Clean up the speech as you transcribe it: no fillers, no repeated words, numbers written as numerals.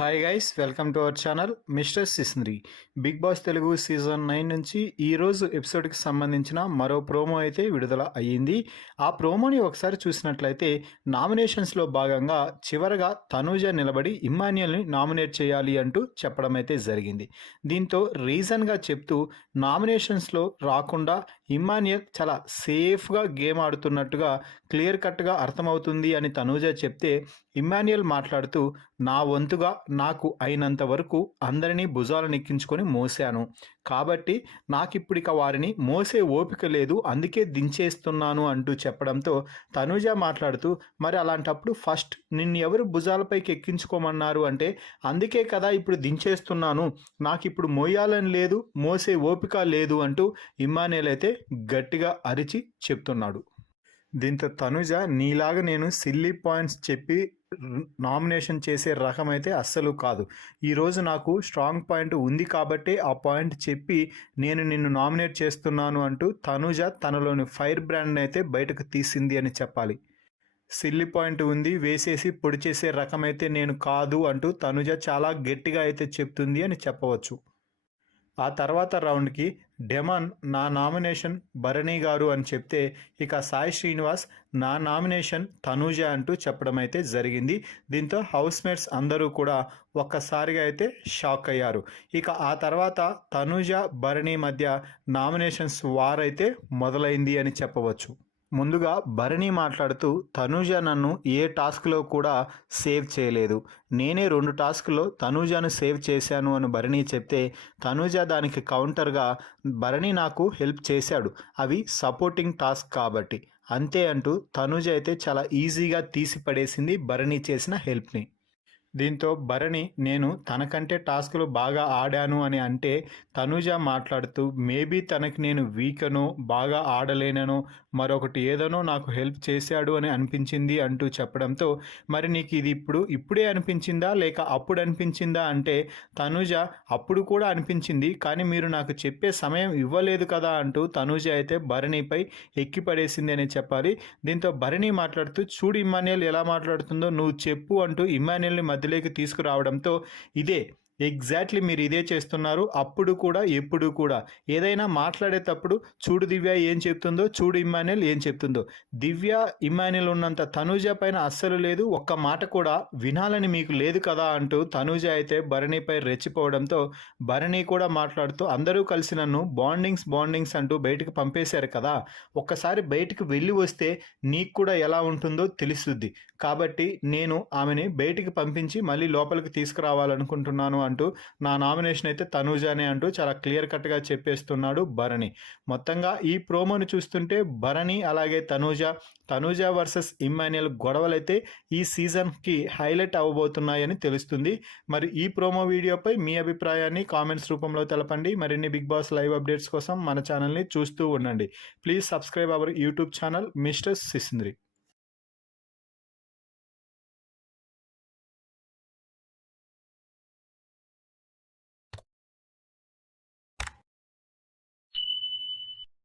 Hi guys, welcome to our channel mister సిస్నరీ. Big boss Telugu season 9 నుంచి ఈరోజు ఎపిసోడ్కి సంబంధించిన మరో ప్రోమో అయితే విడుదల అయ్యింది. ఆ ప్రోమోని ఒకసారి చూసినట్లయితే నామినేషన్స్లో భాగంగా చివరగా తనూజ నిలబడి ఇమ్మాన్యుయల్ని నామినేట్ చేయాలి అంటూ చెప్పడం అయితే జరిగింది. దీంతో రీజన్గా చెప్తూ నామినేషన్స్లో రాకుండా ఇమ్మాన్యుయల్ చాలా సేఫ్గా గేమ్ ఆడుతున్నట్టుగా క్లియర్ కట్గా అర్థమవుతుంది అని తనూజ చెప్తే ఇమ్మాన్యుయల్ మాట్లాడుతూ నా వంతుగా నాకు అయినంత వరకు అందరినీ భుజాలను ఎక్కించుకొని మోసాను, కాబట్టి నాకిప్పుడిక వారిని మోసే ఓపిక లేదు, అందుకే దించేస్తున్నాను అంటూ చెప్పడంతో తనూజ మాట్లాడుతూ మరి అలాంటప్పుడు ఫస్ట్ నిన్ను ఎవరు భుజాలపైకి ఎక్కించుకోమన్నారు అంటే అందుకే కదా ఇప్పుడు దించేస్తున్నాను, నాకు ఇప్పుడు మోయాలని లేదు, మోసే ఓపిక లేదు అంటూ ఇమ్మాన్యుయల్ అయితే గట్టిగా అరిచి చెప్తున్నాడు. దీంతో తనుజ నీలాగా నేను సిల్లీ పాయింట్స్ చెప్పి నామినేషన్ చేసే రకం అయితే అస్సలు కాదు, ఈరోజు నాకు స్ట్రాంగ్ పాయింట్ ఉంది కాబట్టి ఆ పాయింట్ చెప్పి నేను నిన్ను నామినేట్ చేస్తున్నాను అంటూ తనుజ తనలోని ఫైర్ బ్రాండ్ని అయితే బయటకు తీసింది అని చెప్పాలి. సిల్లీ పాయింట్ ఉంది, వేసేసి పొడి చేసే రకం అయితే నేను కాదు అంటూ తనుజ చాలా గట్టిగా అయితే చెప్తుంది అని చెప్పవచ్చు. ఆ తర్వాత రౌండ్కి డెమన్ నా నామినేషన్ భరణి గారు అని చెప్తే ఇక సాయి శ్రీనివాస్ నా నామినేషన్ తనూజ అంటూ చెప్పడం అయితే జరిగింది. దీంతో హౌస్మేట్స్ అందరూ కూడా ఒక్కసారిగా అయితే షాక్ అయ్యారు. ఇక ఆ తర్వాత తనూజ భరణి మధ్య నామినేషన్స్ వార్ అయితే మొదలైంది అని చెప్పవచ్చు. ముందుగా భరణి మాట్లాడుతూ తనూజ నన్ను ఏ టాస్క్లో కూడా సేవ్ చేయలేదు, నేనే 2 టాస్క్లో తనూజను సేవ్ చేశాను అని భరణి చెప్తే తనూజ దానికి కౌంటర్గా భరణి నాకు హెల్ప్ చేశాడు, అవి సపోర్టింగ్ టాస్క్ కాబట్టి అంతే అంటూ తనూజ అయితే చాలా ఈజీగా తీసి పడేసింది భరణి చేసిన హెల్ప్ని. దీంతో భరణి నేను తనకంటే టాస్క్లు బాగా ఆడాను అని అంటే తనూజ మాట్లాడుతూ మేబీ తనకి నేను వీకనో బాగా ఆడలేననో మరొకటి ఏదనో నాకు హెల్ప్ చేశాడు అని అనిపించింది అంటూ చెప్పడంతో మరి నీకు ఇది ఇప్పుడే అనిపించిందా లేక అప్పుడు అనిపించిందా అంటే తనూజ అప్పుడు కూడా అనిపించింది, కానీ మీరు నాకు చెప్పే సమయం ఇవ్వలేదు కదా అంటూ తనూజ అయితే భరణిపై ఎక్కి పడేసింది అని చెప్పాలి. దీంతో భరణి మాట్లాడుతూ చూడు ఇమ్మాన్యుయల్ ఎలా మాట్లాడుతుందో నువ్వు చెప్పు అంటూ ఇమ్మాన్యుయల్ని మధ్యలోకి తీసుకురావడంతో ఇదే ఎగ్జాక్ట్లీ మీరు ఇదే చేస్తున్నారు, అప్పుడు కూడా ఎప్పుడు కూడా ఏదైనా మాట్లాడేటప్పుడు చూడు దివ్య ఏం చెప్తుందో, చూడు ఇమ్మాన్యుయల్ ఏం చెప్తుందో, దివ్య ఇమ్మాన్యుయల్ ఉన్నంత తనూజ పైన అస్సలు లేదు, ఒక్క మాట కూడా వినాలని మీకు లేదు కదా అంటూ తనూజ అయితే భరణిపై రెచ్చిపోవడంతో భరణి కూడా మాట్లాడుతూ అందరూ కలిసి నన్ను బాండింగ్స్ అంటూ బయటకు పంపేశారు కదా, ఒక్కసారి బయటకు వెళ్ళి వస్తే నీకు కూడా ఎలా ఉంటుందో తెలుస్తుంది, కాబట్టి నేను ఆమెని బయటికి పంపించి మళ్ళీ లోపలికి తీసుకురావాలనుకుంటున్నాను అంటూ నా నామినేషన్ అయితే తనూజానే అంటూ చాలా క్లియర్ కట్గా చెప్పేస్తున్నాడు భరణి. మొత్తంగా ఈ ప్రోమోని చూస్తుంటే భరణి అలాగే తనూజ వర్సెస్ ఇమ్మాన్యుయల్ గొడవలైతే ఈ సీజన్కి హైలైట్ అవ్వబోతున్నాయని తెలుస్తుంది. మరి ఈ ప్రోమో వీడియోపై మీ అభిప్రాయాన్ని కామెంట్స్ రూపంలో తెలపండి. మరిన్ని బిగ్ బాస్ లైవ్ అప్డేట్స్ కోసం మన ఛానల్ని చూస్తూ ఉండండి. Please subscribe our YouTube channel mister సిస్నరీ.